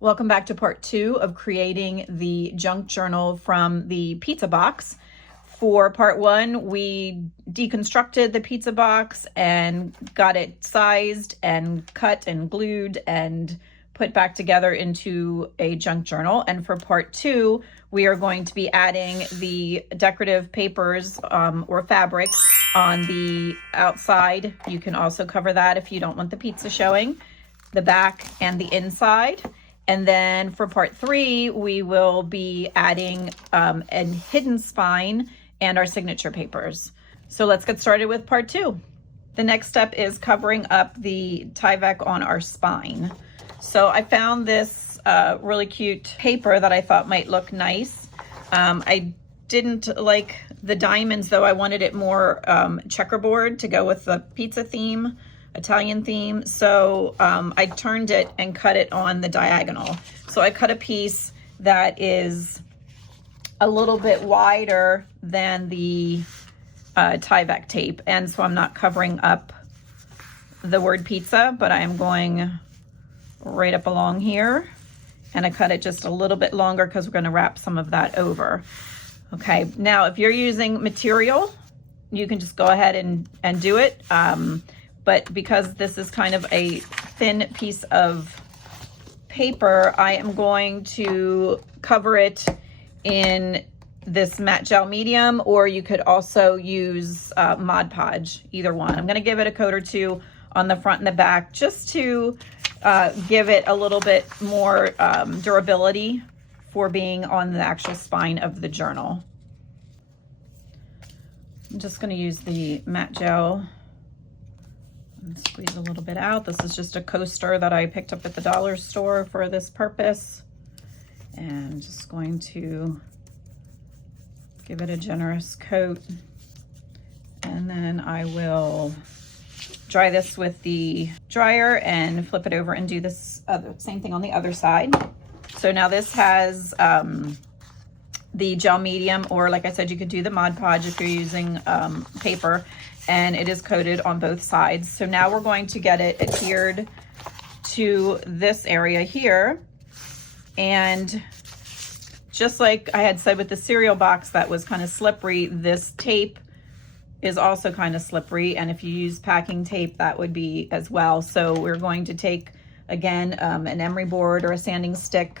Welcome back to part 2 of creating the junk journal from the pizza box. For part 1, we deconstructed the pizza box and got it sized and cut and glued and put back together into a junk journal. And for part 2, we are going to be adding the decorative papers or fabric on the outside. You can also cover that if you don't want the pizza showing, the back and the inside. And then for part 3, we will be adding a hidden spine and our signature papers. So let's get started with part 2. The next step is covering up the Tyvek on our spine. So I found this really cute paper that I thought might look nice. I didn't like the diamonds though. I wanted it more checkerboard to go with the pizza theme. Italian theme. So I turned it and cut it on the diagonal. So I cut a piece that is a little bit wider than the Tyvek tape. And so I'm not covering up the word pizza, but I am going right up along here. And I cut it just a little bit longer because we're going to wrap some of that over. Okay, now if you're using material, you can just go ahead and do it. But because this is kind of a thin piece of paper, I am going to cover it in this matte gel medium, or you could also use Mod Podge, either one. I'm gonna give it a coat or two on the front and the back just to give it a little bit more durability for being on the actual spine of the journal. I'm just gonna use the matte gel and squeeze a little bit out. This is just a coaster that I picked up at the dollar store for this purpose. And I'm just going to give it a generous coat. And then I will dry this with the dryer and flip it over and do this same thing on the other side. So now this has the gel medium, or like I said, you could do the Mod Podge if you're using paper, and it is coated on both sides. So now we're going to get it adhered to this area here. And just like I had said with the cereal box that was kind of slippery, this tape is also kind of slippery. And if you use packing tape, that would be as well. So we're going to take, again, an emery board or a sanding stick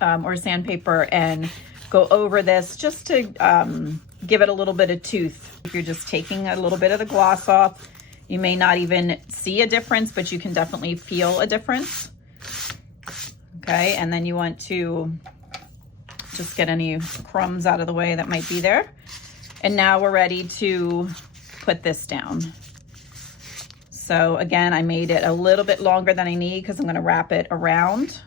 or sandpaper and go over this just to give it a little bit of tooth. If you're just taking a little bit of the gloss off, you may not even see a difference, but you can definitely feel a difference. Okay, and then you want to just get any crumbs out of the way that might be there. And now we're ready to put this down. So again, I made it a little bit longer than I need because I'm going to wrap it around.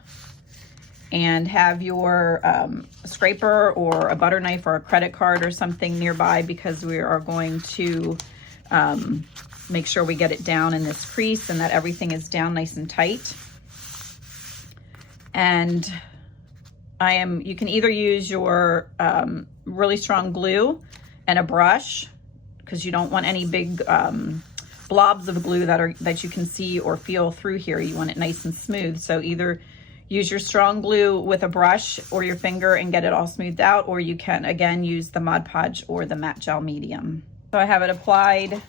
And have your scraper or a butter knife or a credit card or something nearby, because we are going to make sure we get it down in this crease and that everything is down nice and tight. And you can either use your really strong glue and a brush, because you don't want any big blobs of glue that you can see or feel through here. You want it nice and smooth. So either use your strong glue with a brush or your finger and get it all smoothed out, or you can, again, use the Mod Podge or the matte gel medium. So I have it applied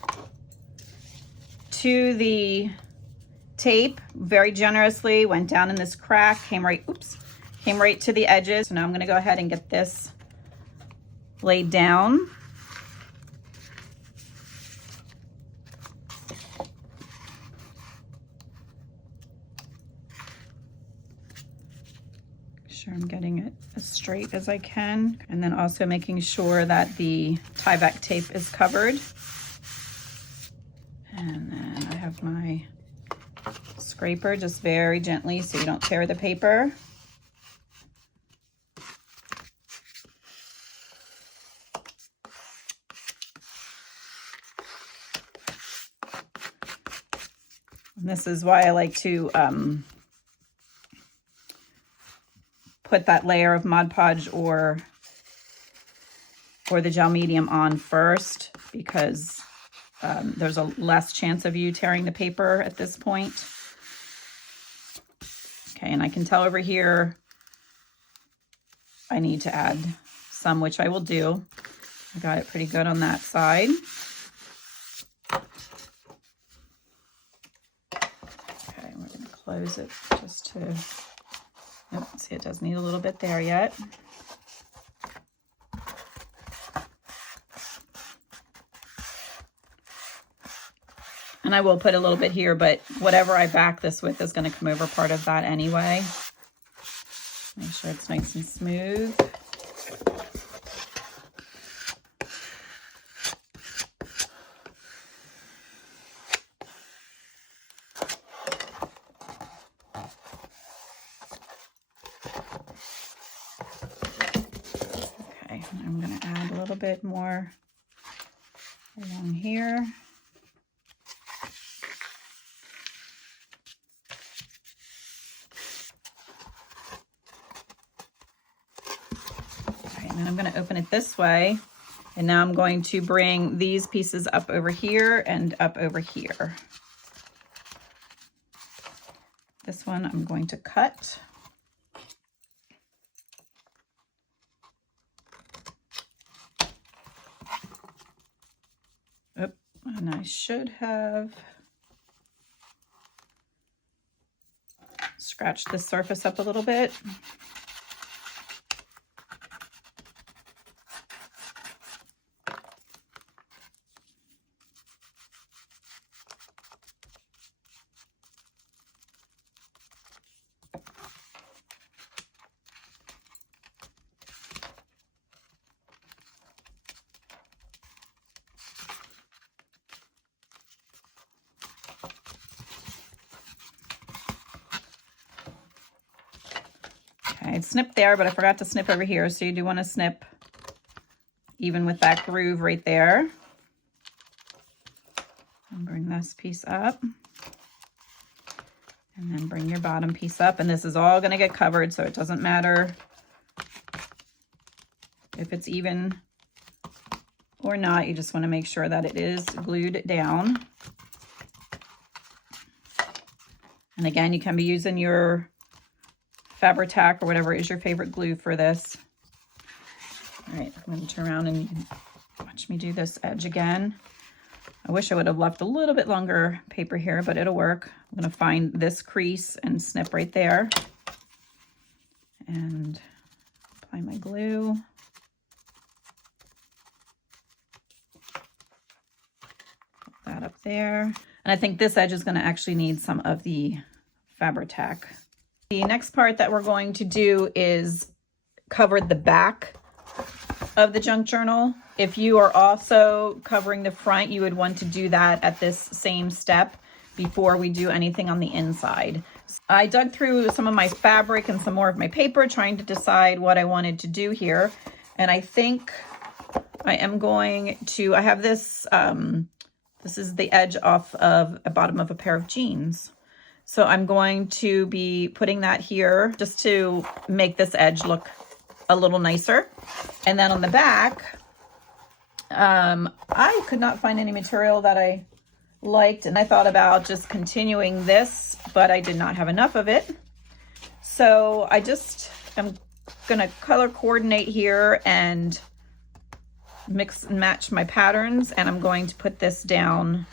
to the tape very generously, went down in this crack, came right to the edges. So now I'm gonna go ahead and get this laid down. I'm getting it as straight as I can, and then also making sure that the Tyvek tape is covered. And then I have my scraper, just very gently so you don't tear the paper. And this is why I like to put that layer of Mod Podge or the gel medium on first, because there's a less chance of you tearing the paper at this point. Okay, and I can tell over here I need to add some, which I will do. I got it pretty good on that side. Okay, we're going to close it just to, oh, see, it does need a little bit there yet. And I will put a little bit here, but whatever I back this with is going to come over part of that anyway. Make sure it's nice and smooth. Okay, I'm going to add a little bit more along here. And I'm going to open it this way, and now I'm going to bring these pieces up over here and up over here. This one I'm going to cut. Oop, and I should have scratched the surface up a little bit. I snipped there, but I forgot to snip over here. So you do want to snip even with that groove right there. And bring this piece up. And then bring your bottom piece up. And this is all going to get covered, so it doesn't matter if it's even or not. You just want to make sure that it is glued down. And again, you can be using your Fabri-Tac or whatever is your favorite glue for this. All right, I'm going to turn around and you can watch me do this edge again. I wish I would have left a little bit longer paper here, but it'll work. I'm going to find this crease and snip right there. And apply my glue. Put that up there. And I think this edge is going to actually need some of the Fabri-Tac. The next part that we're going to do is cover the back of the junk journal. If you are also covering the front, you would want to do that at this same step before we do anything on the inside. I dug through some of my fabric and some more of my paper trying to decide what I wanted to do here. And I think I am going to, I have this, this is the edge off of the bottom of a pair of jeans. So I'm going to be putting that here just to make this edge look a little nicer. And then on the back, I could not find any material that I liked, and I thought about just continuing this, but I did not have enough of it. So I just am gonna color coordinate here and mix and match my patterns, and I'm going to put this down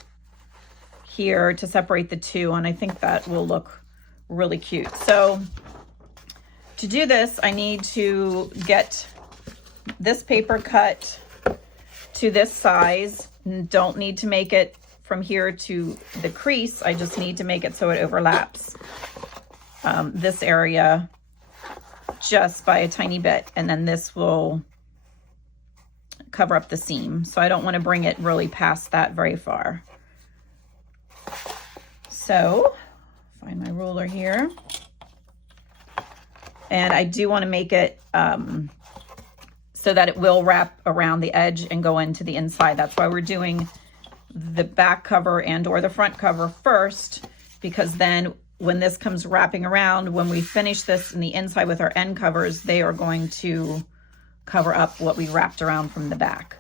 here to separate the two, and I think that will look really cute. So to do this, I need to get this paper cut to this size. Don't need to make it from here to the crease. I just need to make it so it overlaps this area just by a tiny bit, and then this will cover up the seam. So I don't want to bring it really past that very far. So find my ruler here, and I do want to make it so that it will wrap around the edge and go into the inside. That's why we're doing the back cover and or the front cover first, because then when this comes wrapping around, when we finish this in the inside with our end covers, they are going to cover up what we wrapped around from the back.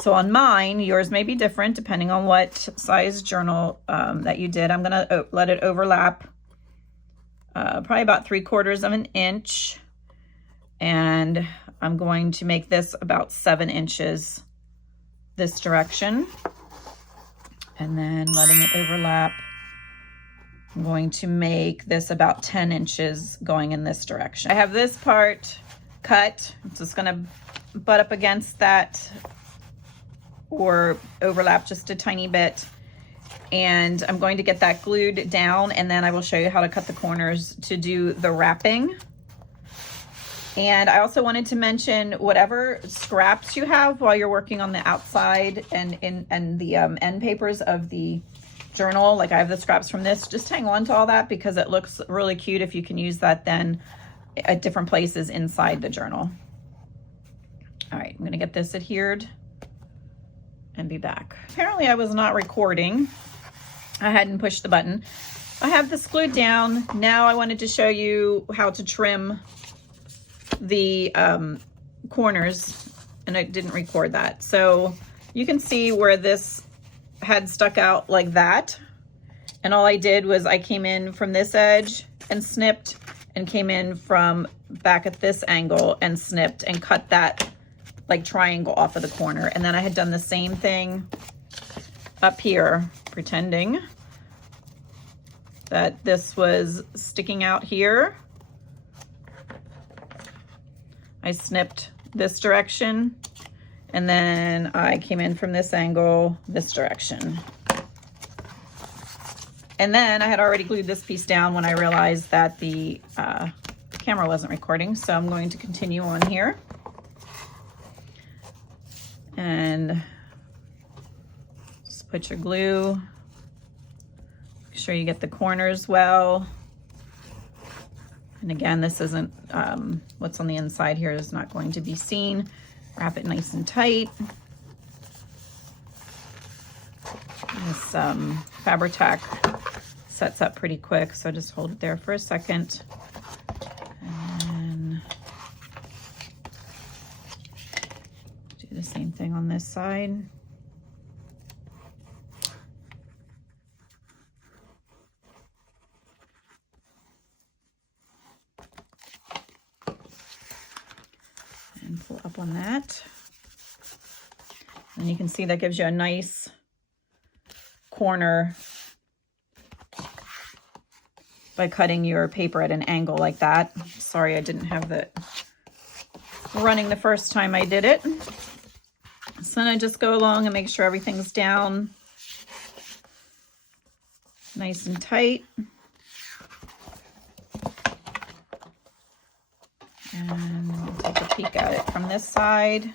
So on mine, yours may be different depending on what size journal that you did. I'm gonna let it overlap probably about 3/4 of an inch. And I'm going to make this about 7 inches this direction. And then letting it overlap, I'm going to make this about 10 inches going in this direction. I have this part cut. I'm just gonna butt up against that or overlap just a tiny bit. And I'm going to get that glued down, and then I will show you how to cut the corners to do the wrapping. And I also wanted to mention whatever scraps you have while you're working on the outside and the end papers of the journal. Like I have the scraps from this, just hang on to all that because it looks really cute if you can use that then at different places inside the journal. All right, I'm gonna get this adhered and be back. Apparently I was not recording. I hadn't pushed the button. I have this glued down. Now I wanted to show you how to trim the corners, and I didn't record that. So you can see where this had stuck out like that. And all I did was I came in from this edge and snipped, and came in from back at this angle and snipped and cut that like triangle off of the corner. And then I had done the same thing up here, pretending that this was sticking out here. I snipped this direction, and then I came in from this angle, this direction. And then I had already glued this piece down when I realized that the camera wasn't recording. So I'm going to continue on here. And just put your glue. Make sure you get the corners well. And again, this isn't, what's on the inside here is not going to be seen. Wrap it nice and tight. This Fabri-Tac sets up pretty quick, so just hold it there for a second. And do the same thing on this side. Pull up on that, and you can see that gives you a nice corner by cutting your paper at an angle like that. Sorry I didn't have that running the first time I did it. So then I just go along and make sure everything's down nice and tight. And we'll take a peek at it from this side.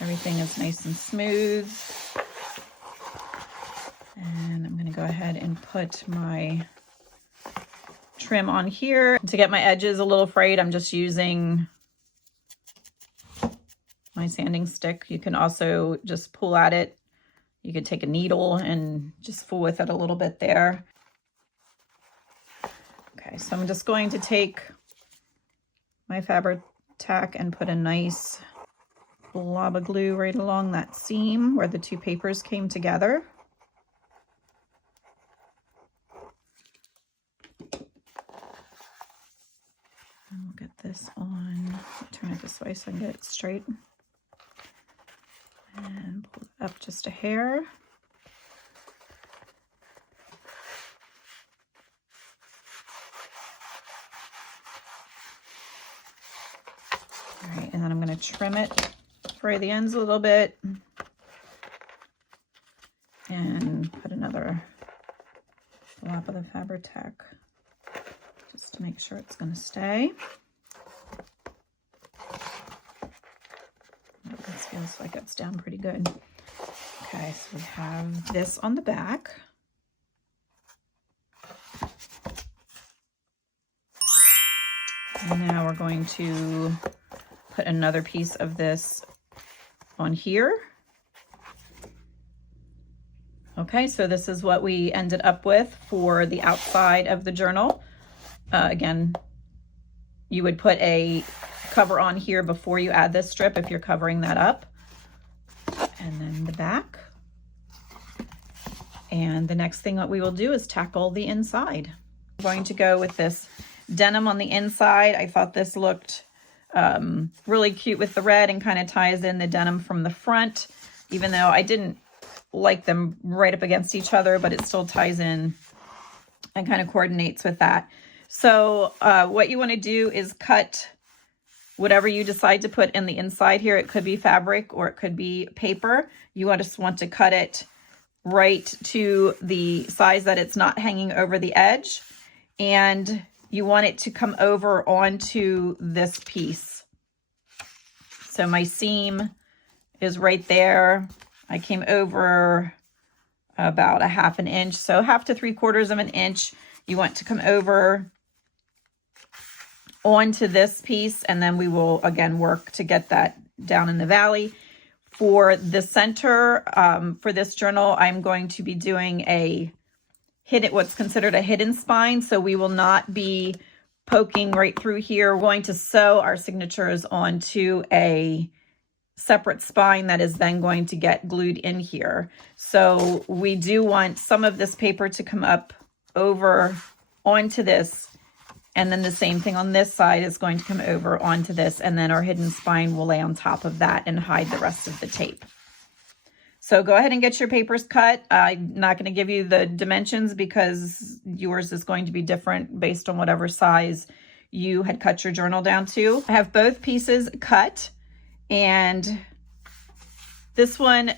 Everything is nice and smooth. And I'm going to go ahead and put my trim on here. To get my edges a little frayed, I'm just using my sanding stick. You can also just pull at it. You could take a needle and just fool with it a little bit there. Okay, so I'm just going to take my Fabri-Tac and put a nice blob of glue right along that seam where the two papers came together. And we'll get this on, turn it this way so I can get it straight. And pull it up just a hair. All right, and then I'm going to trim it, fray the ends a little bit, and put another flap of the Fabri-Tac just to make sure it's going to stay. This feels like it's down pretty good. Okay, so we have this on the back. And now we're going to put another piece of this on here. Okay, so this is what we ended up with for the outside of the journal. Again, you would put a cover on here before you add this strip if you're covering that up. And then the back. And the next thing that we will do is tackle the inside. going to go with this denim on the inside. I thought this looked really cute with the red and kind of ties in the denim from the front, even though I didn't like them right up against each other, but it still ties in and kind of coordinates with that. So what you want to do is cut whatever you decide to put in the inside here. It could be fabric or it could be paper. You just want to cut it right to the size that it's not hanging over the edge. And you want it to come over onto this piece. So my seam is right there. I came over about a 1/2 inch, so 1/2 to 3/4 of an inch. You want to come over onto this piece, and then we will again work to get that down in the valley. For the center, for this journal, I'm going to be doing what's considered a hidden spine. So we will not be poking right through here. We're going to sew our signatures onto a separate spine that is then going to get glued in here. So we do want some of this paper to come up over onto this, and then the same thing on this side is going to come over onto this, and then our hidden spine will lay on top of that and hide the rest of the tape. So go ahead and get your papers cut. I'm not going to give you the dimensions because yours is going to be different based on whatever size you had cut your journal down to. I have both pieces cut, and this one,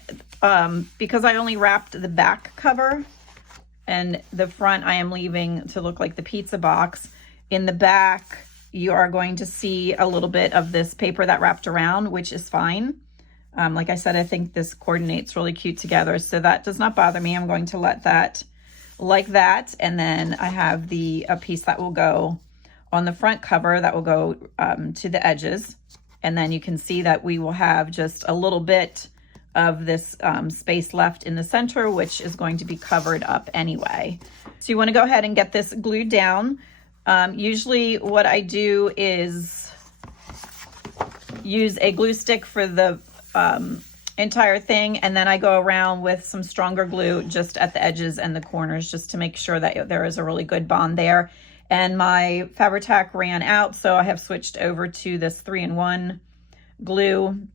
because I only wrapped the back cover and the front I am leaving to look like the pizza box. In the back, you are going to see a little bit of this paper that wrapped around, which is fine. Like I said, I think this coordinates really cute together, so that does not bother me. I'm going to let that like that, and then I have a piece that will go on the front cover that will go to the edges, and then you can see that we will have just a little bit of this space left in the center, which is going to be covered up anyway. So you want to go ahead and get this glued down. Usually what I do is use a glue stick for the entire thing, and then I go around with some stronger glue just at the edges and the corners, just to make sure that there is a really good bond there. And my Fabri-Tac ran out, so I have switched over to this 3-in-1 glue.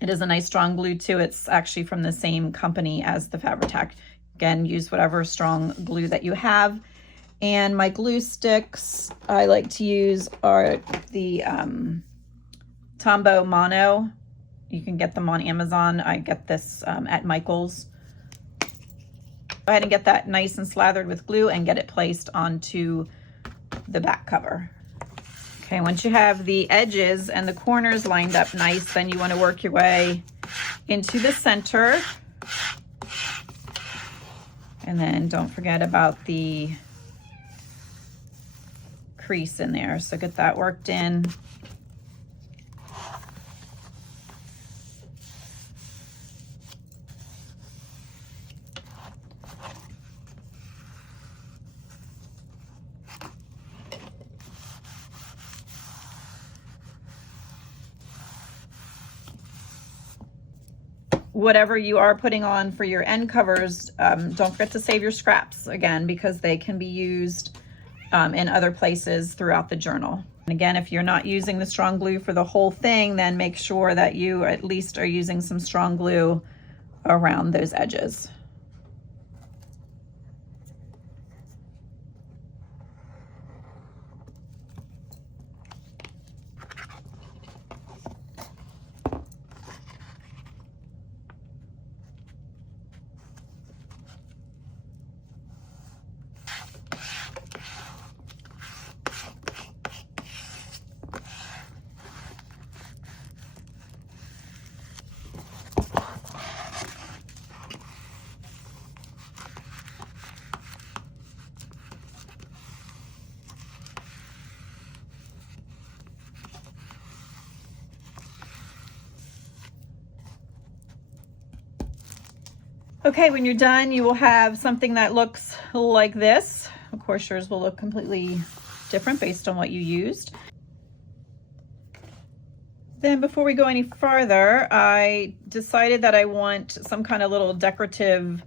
It is a nice strong glue too. It's actually from the same company as the Fabri-Tac. Again, use whatever strong glue that you have. And my glue sticks I like to use are the Tombow Mono. You can get them on Amazon. I get this at Michael's. Go ahead and get that nice and slathered with glue and get it placed onto the back cover. Okay, once you have the edges and the corners lined up nice, then you want to work your way into the center. And then don't forget about the crease in there. So get that worked in. Whatever you are putting on for your end covers, don't forget to save your scraps again, because they can be used in other places throughout the journal. And again, if you're not using the strong glue for the whole thing, then make sure that you at least are using some strong glue around those edges. Okay, when you're done, you will have something that looks like this. Of course, yours will look completely different based on what you used. Then before we go any farther, I decided that I want some kind of little decorative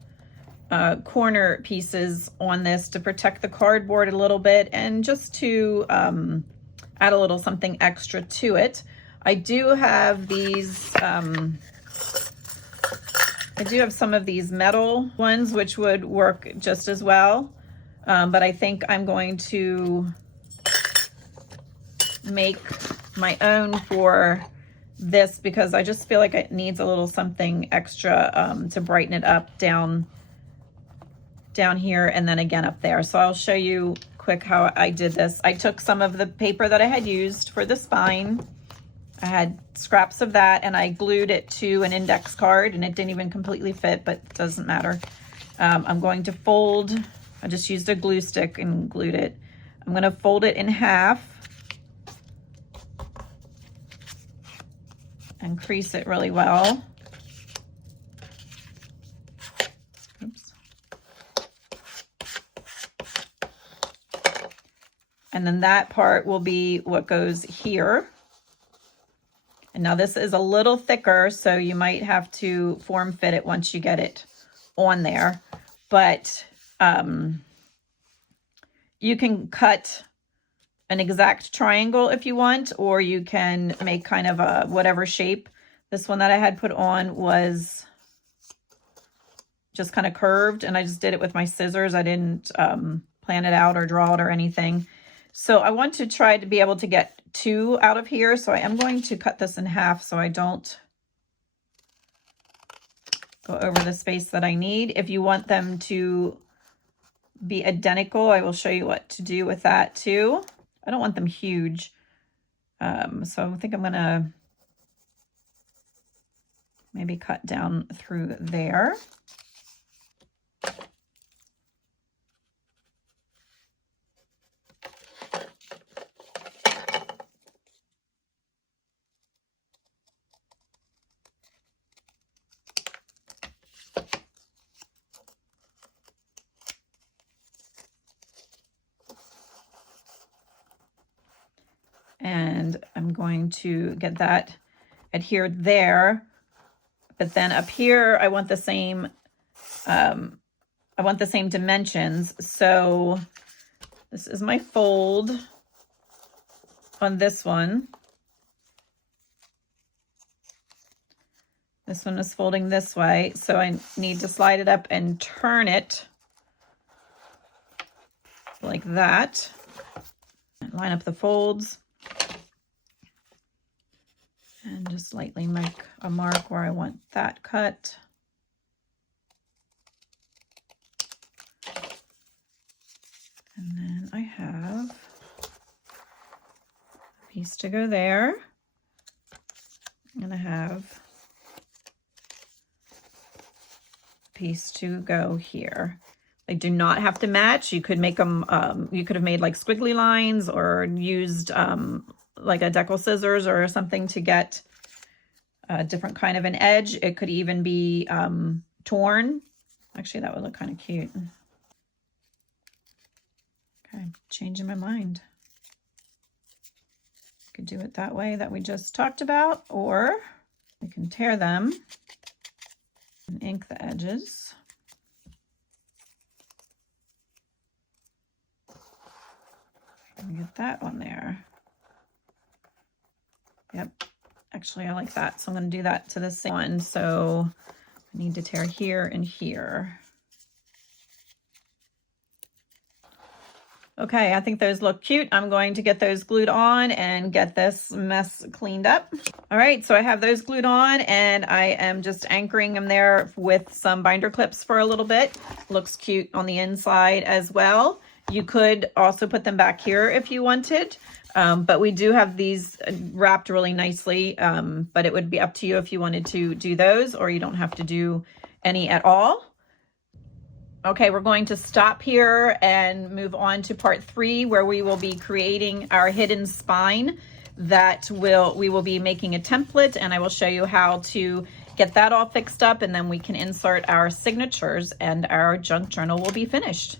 corner pieces on this to protect the cardboard a little bit and just to add a little something extra to it. I do have these, I do have some of these metal ones which would work just as well, but I think I'm going to make my own for this because I just feel like it needs a little something extra to brighten it up down here and then again up there. So I'll show you quick how I did this. I took some of the paper that I had used for the spine. I had scraps of that and I glued it to an index card, and it didn't even completely fit, but it doesn't matter. I'm going to fold, I just used a glue stick and glued it. I'm going to fold it in half and crease it really well. Oops. And then that part will be what goes here. And now this is a little thicker, so you might have to form fit it once you get it on there. But you can cut an exact triangle if you want, or you can make kind of a whatever shape. This one that I had put on was just kind of curved, and I just did it with my scissors. I didn't plan it out or draw it or anything. So I want to try to be able to get 2 out of here. So I am going to cut this in half so I don't go over the space that I need. If you want them to be identical, I will show you what to do with that too. I don't want them huge. So I think I'm gonna maybe cut down through there. And I'm going to get that adhered there. But then up here, I want the same, dimensions. So this is my fold on this one. This one is folding this way. So I need to slide it up and turn it like that. And line up the folds. And just lightly make a mark where I want that cut. And then I have a piece to go there. And I have a piece to go here. They do not have to match. You could make them, you could have made like squiggly lines or used like a decal scissors or something to get a different kind of an edge. It could even be torn. Actually, that would look kind of cute. Okay, changing my mind. Could do it that way that we just talked about, or we can tear them and ink the edges. And get that on there. Yep, actually I like that. So I'm going to do that to the same one. So I need to tear here and here. Okay, I think those look cute. I'm going to get those glued on and get this mess cleaned up. All right, so I have those glued on and I am just anchoring them there with some binder clips for a little bit. Looks cute on the inside as well. You could also put them back here if you wanted. But we do have these wrapped really nicely, but it would be up to you if you wanted to do those, or you don't have to do any at all. Okay, we're going to stop here and move on to part 3, where we will be creating our hidden spine that we will be making a template, and I will show you how to get that all fixed up, and then we can insert our signatures and our junk journal will be finished.